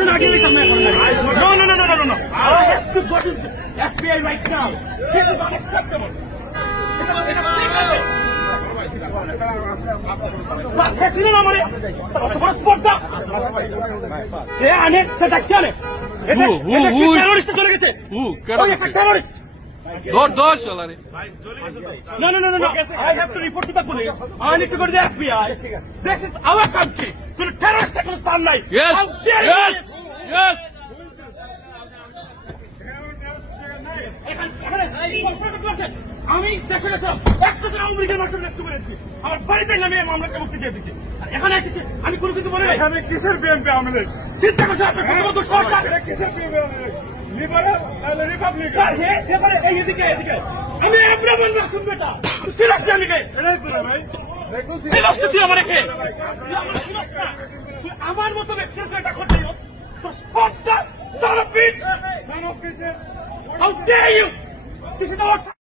investigation against me. No. I have to go to the FBI right now. This is unacceptable. No. I have to report to the police. I need to go to the FBI. This is our country. To the terrorist can stand like. Yes. আমি দেশে গেছিলাম একটা দিন আওয়ামী লীগের মাধ্যমে দেখতে পেরেছি আমার বাড়িতে নামে মামলাটা মুক্তি দিয়ে দিচ্ছে এখানে এসেছে আমি কোনো কিছু বলি এখানে কিসের বিএনপি আওয়ামী লীগ চিন্তা করছি আপনার কত বড় সরকার কিসের বিএনপি আওয়ামী লীগ লিবারেল তাহলে রিপাবলিকান এদিকে আমি এব্রাহিম মাসুম বেটা সিরিয়াসলি আমি কে এটাই তো ভাই সিরিয়াসলি তুই আমার কে আমার সিরিয়াস না তুই আমার মতো ব্যক্তির এটা করতে তো স্পটটা son of bitch son of bitch how dare you this is our